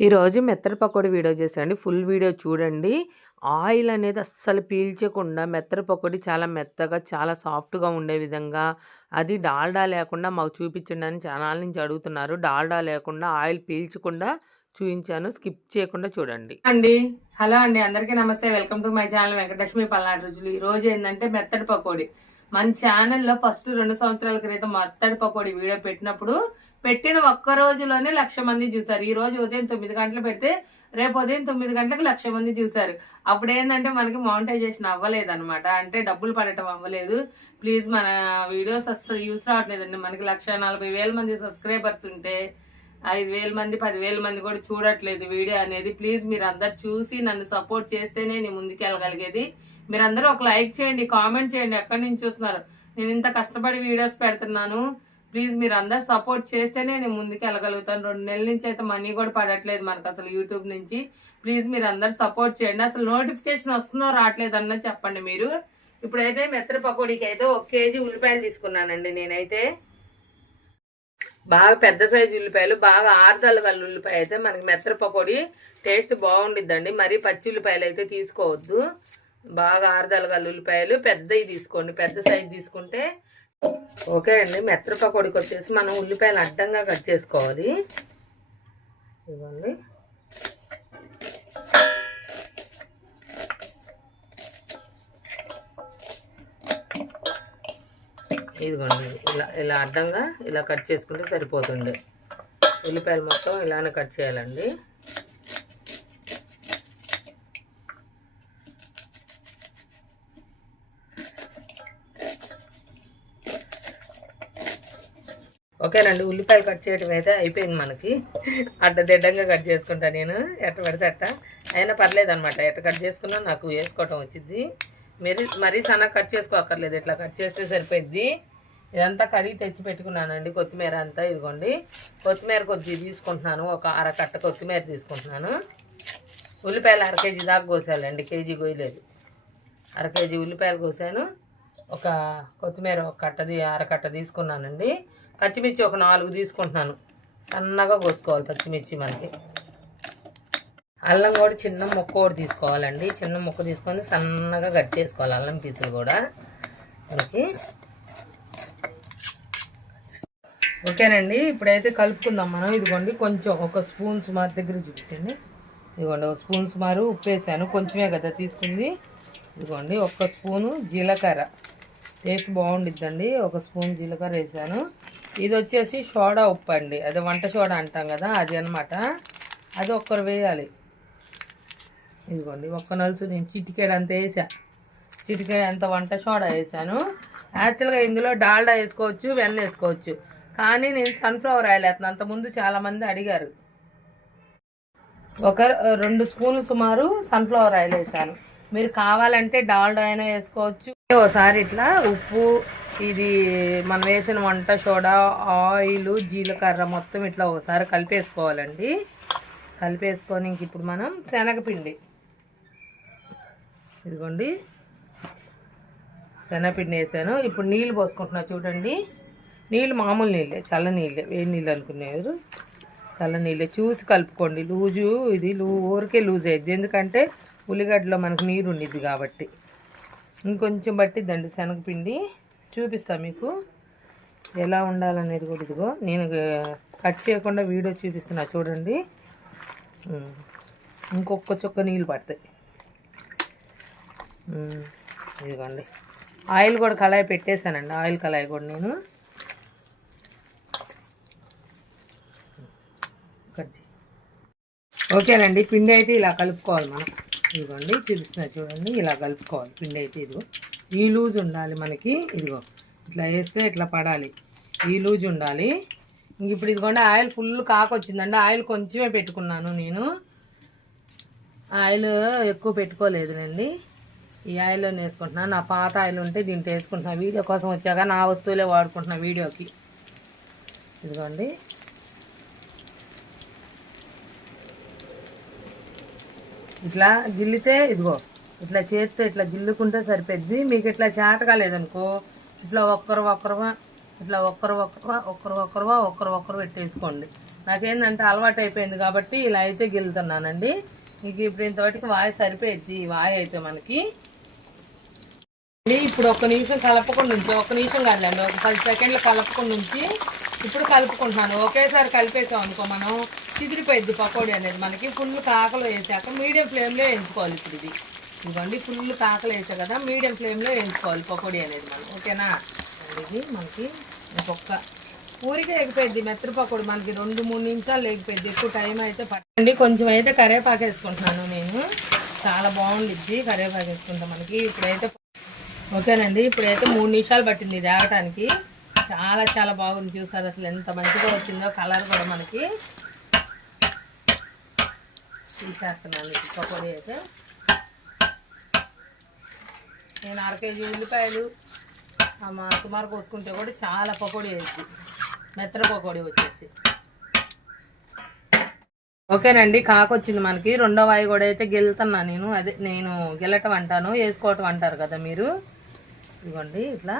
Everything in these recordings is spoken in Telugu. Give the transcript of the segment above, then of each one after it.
ఈరోజు మెత్తడి పకోడీ వీడియో చేశానండి. ఫుల్ వీడియో చూడండి. ఆయిల్ అనేది అస్సలు పీల్చకుండా మెత్తడి పకోడీ చాలా మెత్తగా చాలా సాఫ్ట్గా ఉండే విధంగా అది డాల్డా లేకుండా మాకు చూపించండి అని ఛానల్ నుంచి అడుగుతున్నారు. డాల్డా లేకుండా ఆయిల్ పీల్చకుండా చూపించాను. స్కిప్ చేయకుండా చూడండి. అండి. హలో అండి. అందరికీ నమస్తే. Welcome to my channel Venkatalakshmi Palnadu రుచులు. ఈ రోజు ఏంటంటే మెత్తడి పకోడీ. మన ఛానల్లో ఫస్ట్ రెండు సంవత్సరాల క్రితం మెత్తడి పకోడీ వీడియో పెట్టినప్పుడు పెట్టిన ఒక్క రోజులోనే లక్ష మంది చూసారు ఈ రోజు ఉదయం తొమ్మిది గంటలు పెడితే రేపు ఉదయం తొమ్మిది గంటలకు లక్ష మంది చూశారు. అప్పుడు ఏంటంటే మనకి మౌంటైజేషన్ అవ్వలేదు అనమాట అంటే డబ్బులు పడటం అవ్వలేదు. ప్లీజ్ మన వీడియోస్ అస్సలు యూస్ రావట్లేదండి. మనకి లక్ష నలభై వేల మంది సబ్స్క్రైబర్స్ ఉంటే ఐదు వేల మంది పదివేల మంది కూడా చూడట్లేదు వీడియో అనేది. ప్లీజ్ మీరు అందరు చూసి నన్ను సపోర్ట్ చేస్తేనే నేను ముందుకెళ్ళగలిగేది మీరందరూ ఒక లైక్ చేయండి కామెంట్ చేయండి. ఎక్కడి నుంచి చూస్తున్నారు? నేను ఇంత కష్టపడి వీడియోస్ పెడుతున్నాను. ప్లీజ్ మీరు అందరు సపోర్ట్ చేస్తేనే నేను ముందుకు వెళ్ళగలుగుతాను. రెండు నెలల నుంచి అయితే మనీ కూడా పడట్లేదు మనకు అసలు యూట్యూబ్ నుంచి. ప్లీజ్ మీరు అందరు సపోర్ట్ చేయండి. అసలు నోటిఫికేషన్ వస్తుందో రావట్లేదు అన్న చెప్పండి మీరు. ఇప్పుడైతే మెత్తర పకోడీకి అయితే ఒక కేజీ ఉల్లిపాయలు తీసుకున్నానండి నేనైతే. బాగా పెద్ద సైజు ఉల్లిపాయలు బాగా ఆరుదల గల ఉల్లిపాయ అయితే మనకి మెత్తర పకోడీ టేస్ట్ బాగుండిద్దండి. మరీ పచ్చి ఉల్లిపాయలు అయితే తీసుకోవద్దు. బాగా ఆరుదల గల ఉల్లిపాయలు పెద్దవి తీసుకోండి. పెద్ద సైజు తీసుకుంటే ఓకే అండి మెత్తడి వచ్చేసి మనం ఉల్లిపాయలు అడ్డంగా కట్ చేసుకోవాలి. ఇవ్వండి. ఇదిగోండి ఇలా ఇలా అడ్డంగా ఇలా కట్ చేసుకుంటే సరిపోతుంది ఉల్లిపాయలు మొత్తం ఇలానే కట్ చేయాలండి. ఓకేనండి ఉల్లిపాయలు కట్ చేయడం అయితే అయిపోయింది మనకి. అడ్డదిడ్డంగా కట్ చేసుకుంటా నేను. ఎట్ట పడితే అట్ట. అయినా పర్లేదు అనమాట ఎట్ట కట్ చేసుకున్నా నాకు వేసుకోవటం వచ్చింది మరి మరీ సన్నగా కట్ చేసుకోక్కర్లేదు. ఇట్లా కట్ చేస్తే సరిపోయింది ఇదంతా కడిగి తెచ్చి పెట్టుకున్నానండి కొత్తిమీర అంతా ఇదిగోండి. కొత్తిమీర కొద్ది తీసుకుంటున్నాను. ఒక అరకట్ట కొత్తిమీర తీసుకుంటున్నాను. ఉల్లిపాయలు అర కేజీ దాకా కోసాలండి. కేజీ కోయలేదు. అర కేజీ ఉల్లిపాయలు కోసాను. ఒక కొత్తిమీర ఒక కట్టది అరకట్ట తీసుకున్నానండి. పచ్చిమిర్చి ఒక నాలుగు తీసుకుంటున్నాను. సన్నగా కోసుకోవాలి పచ్చిమిర్చి మనకి. అల్లం కూడా చిన్న ముక్క కూడా తీసుకోవాలండి. చిన్న ముక్క తీసుకొని సన్నగా కట్ చేసుకోవాలి అల్లం పీసులు కూడా మనకి. ఓకేనండి ఇప్పుడైతే కలుపుకుందాం మనం. ఇదిగోండి కొంచెం ఒక స్పూన్ సుమారు దగ్గర చూపించండి. ఇదిగోండి ఒక స్పూన్ సుమారు ఉప్పు వేసాను కొంచెమే కదా తీసుకుంది. ఇదిగోండి ఒక స్పూను జీలకర్ర. టేస్ట్ బాగుండిద్దండి. ఒక స్పూన్ జీలకర్ర వేసాను. ఇది వచ్చేసి సోడా ఉప్పు అండి. అదే వంట సోడా అంటాం కదా అది అనమాట అది ఒక్కరు వేయాలి. ఇదిగోండి ఒక్క నలుసు నేను చిటికేడు అంత వేసా. చిటికేడు అంత వంట సోడా వేసాను. యాక్చువల్గా ఇందులో డాల్డా వేసుకోవచ్చు వెన్న వేసుకోవచ్చు. కానీ నేను సన్ఫ్లవర్ ఆయిల్ వేస్తాను అంతకుముందు చాలామంది అడిగారు. ఒక రెండు స్పూన్లు సుమారు సన్ఫ్లవర్ ఆయిల్ వేసాను. మీరు కావాలంటే డాల్డా అయినా వేసుకోవచ్చు ఒకసారి ఇట్లా ఉప్పు ఇది మనం వేసిన వంట సోడా ఆయిల్ జీలకర్ర మొత్తం ఇట్లా ఒకసారి కలిపేసుకోవాలండి. కలిపేసుకొని ఇంక ఇప్పుడు మనం శనగపిండి. ఇదిగోండి. శనగపిండి వేసాను. ఇప్పుడు నీళ్ళు పోసుకుంటున్నా చూడండి. నీళ్ళు మామూలు నీళ్ళే చల్ల నీళ్ళే. వేడి నీళ్ళు అనుకున్నారు చల్ల నీళ్ళే. చూసి కలుపుకోండి. లూజు ఇది లూ ఊరికే లూజ్ అయ్యింది ఎందుకంటే ఉల్లిగడ్డలో మనకు నీరు ఉండిద్ది కాబట్టి. ఇంకొంచెం పట్టిద్దండి శనగపిండి. చూపిస్తా మీకు. ఎలా ఉండాలనేది కూడా ఇదిగో. నేను కట్ చేయకుండా వీడియో చూపిస్తున్నా చూడండి. ఇంకొక చుక్క నీళ్ళు పడతాయి. ఇదిగోండి. ఆయిల్ కూడా కళాయి పెట్టేశానండి. ఆయిల్ కళాయి కూడా నేను. ఓకేనండి. పిండి అయితే ఇలా కలుపుకోవాలి మనం. ఇదిగోండి చూపిస్తున్నా చూడండి ఇలా కలుపుకోవాలి. పిండి అయితే ఇదిగో. ఈ లూజ్ ఉండాలి మనకి ఇదిగో. ఇట్లా వేస్తే ఇట్లా పడాలి. ఈ లూజ్ ఉండాలి. ఇంక ఇప్పుడు ఇదిగోండి ఆయిల్ ఫుల్ కాకొచ్చిందండి. ఆయిల్ కొంచెమే పెట్టుకున్నాను నేను. ఆయిల్ ఎక్కువ పెట్టుకోలేదునండి ఈ ఆయిల్లో వేసుకుంటున్నాను. నా పాత ఆయిల్ ఉంటే దీంట్లో వేసుకుంటున్నాను వీడియో కోసం వచ్చాక నా వస్తువులే వాడుకుంటున్నాను వీడియోకి. ఇదిగోండి. ఇట్లా గిల్లితే ఇదిగో ఇట్లా చేతితో ఇట్లా గిల్లుకుంటే సరిపోద్ది మీకు ఇట్లా చేత కాలేదనుకో ఇట్లా ఒక్కరు ఒక్కరువా ఇట్లా ఒక్కరు ఒక్కరువా ఒక్కరు ఒక్కరువా ఒక్కరు ఒక్కరు పెట్టేసుకోండి. నాకేంటంటే అలవాటు అయిపోయింది కాబట్టి ఇలా అయితే గిల్లుతున్నానండి. మీకు ఇప్పుడు ఇంతవరకు వాయి సరిపోయింది ఈ వాయి అయితే మనకి. ఇప్పుడు ఒక్క నిమిషం కలపకుండా ఉంచి ఒక్క నిమిషం కాదులేండి ఒక పది సెకండ్లు కలపకుండా ఉంచి ఇప్పుడు కలుపుకుంటున్నాను. ఒకేసారి కలిపేసాం అనుకో మనం. చిదిరిపోయింది పకోడీ అనేది మనకి. ఫుల్ కాకలు వేసాక మీడియం ఫ్లేమ్లో వేయించుకోవాలి ఇప్పుడు ఇది. ఇదిగోండి ఫుల్ కాకలు వేసా కదా మీడియం ఫ్లేమ్లో వేయించుకోవాలి పకోడీ అనేది మనం. ఓకేనా? ఇది మనకి ఇంకొక ఊరికే ఎగిపోయింది మెత్తడి పకోడీ మనకి రెండు మూడు నిమిషాలు ఎగిపోయింది ఎక్కువ టైం అయితే పట్టండి కొంచెం అయితే కరేపాకు వేసుకుంటున్నాను నేను. చాలా బాగుండిద్ది కరేపాకు వేసుకుంటాం మనకి. ఇప్పుడైతే ఓకేనండి ఇప్పుడైతే మూడు నిమిషాలు పట్టింది ఇది ఆగటానికి చాలా చాలా బాగుంది. చూసారు అసలు ఎంత మంచిగా వచ్చిందో కలర్ కూడా మనకి. తీసేస్తున్నాను పకోడీ అయితే. నేను అర కేజీ ఉల్లిపాయలు మా సుమారు కోసుకుంటే కూడా చాలా పకోడీ వేసి మెత్తర పకోడీ వచ్చేసి. ఓకేనండి కాకొచ్చింది మనకి. రెండో వాయి కూడా అయితే గెలుతున్నా నేను. అదే నేను గెలటం అంటాను వేసుకోవటం అంటారు కదా మీరు. ఇవ్వండి ఇట్లా.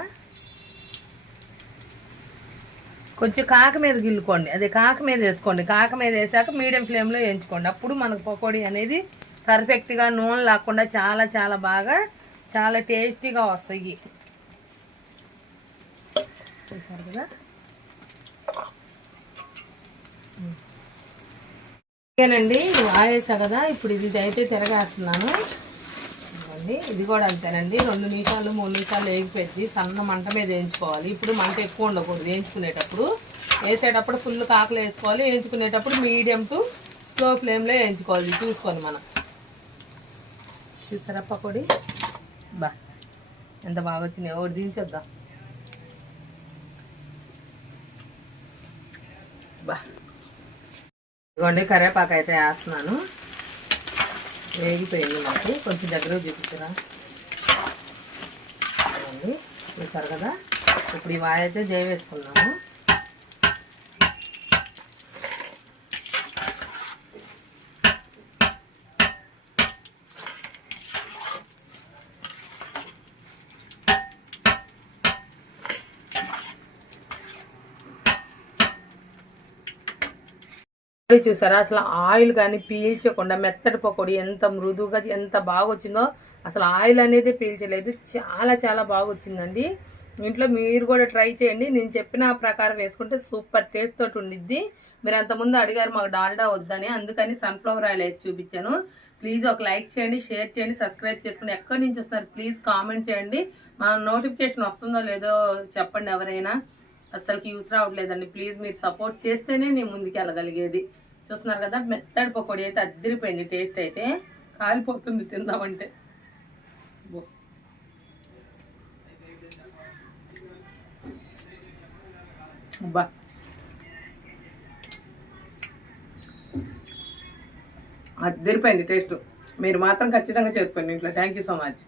కొంచెం కాక మీద గిల్లుకోండి. అదే కాక మీద వేసుకోండి. కాక మీద వేసాక మీడియం ఫ్లేమ్లో వేయించుకోండి. అప్పుడు మనకు పకోడీ అనేది పర్ఫెక్ట్గా నూనె లేకుండా చాలా చాలా బాగా చాలా టేస్టీగా వస్తాయి. చూసారు కదా? ఓకేనండి ఆయేసా కదా? ఇప్పుడు ఇది అయితే తిరగేస్తున్నాను అండి ఇది కూడా అంతేనండి. రెండు నిమిషాలు మూడు నిమిషాలు వేగిపెట్టి సన్న మంట మీద వేయించుకోవాలి. ఇప్పుడు మంట ఎక్కువ ఉండకూడదు వేయించుకునేటప్పుడు. వేసేటప్పుడు ఫుల్ కాకలు వేసుకోవాలి. వేయించుకునేటప్పుడు మీడియం టు స్లో ఫ్లేమ్లో వేయించుకోవాలి. చూసుకొని మనం. చూసారా పకోడి బా. ఎంత బాగా వచ్చినాయి. ఒకటి దించేద్దాం. బా. ఇదిగోండి కరివేపాకు అయితే వేస్తున్నాను. వేగిపోయింది మాకు కొంచెం దగ్గర చూపించరా? ఇదిగోండి చూసారు కదా? ఇప్పుడు ఈ వాయ అయితే జై వేసుకున్నాము పకోడీ చూసారా? అసలు ఆయిల్ కానీ పీల్చకుండా మెత్తటి పకోడీ ఎంత మృదువుగా ఎంత బాగా వచ్చిందో అసలు ఆయిల్ అనేది పీల్చలేదు. చాలా చాలా బాగా వచ్చిందండి ఇంట్లో మీరు కూడా ట్రై చేయండి. నేను చెప్పిన ప్రకారం వేసుకుంటే సూపర్ టేస్ట్ తోటి ఉండిద్ది. మీరు అంతకుముందు అడిగారు మాకు డాల్డా వద్దని. అందుకని సన్ఫ్లవర్ ఆయిల్ వేసి చూపించాను. ప్లీజ్ ఒక లైక్ చేయండి షేర్ చేయండి సబ్స్క్రైబ్ చేసుకుని ఎక్కడి నుంచి వస్తున్నారు ప్లీజ్ కామెంట్ చేయండి. మన నోటిఫికేషన్ వస్తుందో లేదో చెప్పండి ఎవరైనా. అస్సలకి యూస్ రావట్లేదండి. ప్లీజ్ మీరు సపోర్ట్ చేస్తేనే నేను ముందుకు వెళ్ళగలిగేది. చూస్తున్నారు కదా మెత్తడి పకోడీ అయితే అద్దరిపోయింది. టేస్ట్ అయితే కాలిపోతుంది తిందామంటే. బో. అద్దరిపోయింది టేస్ట్. మీరు మాత్రం ఖచ్చితంగా చేసుకోండి ఇంట్లో. Thank you so much